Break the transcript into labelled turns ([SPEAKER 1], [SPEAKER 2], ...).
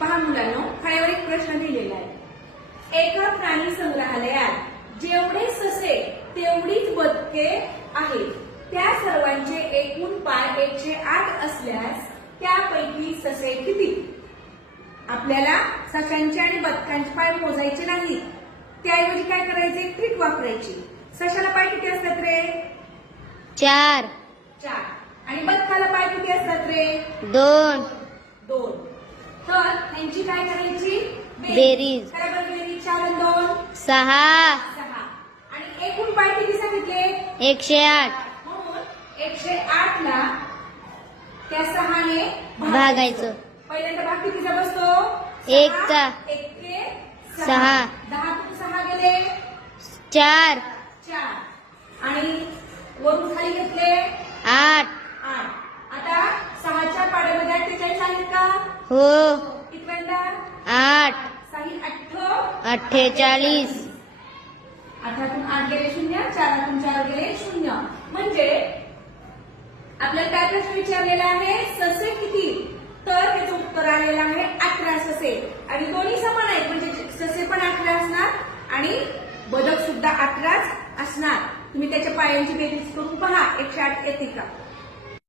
[SPEAKER 1] पहा मुलांनो खाण्यावर एक प्रश्न दिलेला आहे. एका प्राणी संग्रहालयात जेवढे ससे तेवढीच बदके आहेत. त्या सर्वांचे एकूण पाय एकशे आठ असल्यास त्यापैकी ससे किती? आपल्याला सशांचे आणि बदकांचे पाय मोजायचे नाहीत. त्याऐवजी काय करायचे? एक ट्रिक वापरायची. सशाला पाय किती असतात रे?
[SPEAKER 2] चार.
[SPEAKER 1] चार. आणि बदकाला पाय किती असतात रे?
[SPEAKER 2] दोन.
[SPEAKER 1] दोन. तर त्यांची काय करायची?
[SPEAKER 2] बेरीज.
[SPEAKER 1] काय बरं बेरीज चार आणि दोन
[SPEAKER 2] सहा.
[SPEAKER 1] सहा. आणि एकूण पाय किती सांगितले?
[SPEAKER 2] एकशे आठ.
[SPEAKER 1] म्हणून एकशे आठ ला त्या सहाने
[SPEAKER 2] भागायचं.
[SPEAKER 1] पहिल्यांदा भाग कितीचा बसतो?
[SPEAKER 2] एकचा.
[SPEAKER 1] सहा, एक्के
[SPEAKER 2] सहा.
[SPEAKER 1] दहा किती सहा गेले?
[SPEAKER 2] चार.
[SPEAKER 1] चार. आणि वरून खाली घेतले
[SPEAKER 2] आठ
[SPEAKER 1] आठ आता सहाच्या पाड्यामध्ये अठ्ठेचाळीस आहेत का
[SPEAKER 2] हो. आठ. अठ्ठेचाळीस.
[SPEAKER 1] अठरातून आठ गेले शून्य चारातून चार गेले शून्य. म्हणजे आपल्याला काय प्रश्न विचारलेला आहे? ससे किती? तर त्याचं उत्तर आलेलं आहे अठरा ससे. आणि दोन्ही समान आहेत म्हणजे ससे पण अठरा असणार आणि बदक सुद्धा अठराच असणार. तुम्ही त्याच्या पायांची बेरीज करून पहा. एकशे आठ येते का?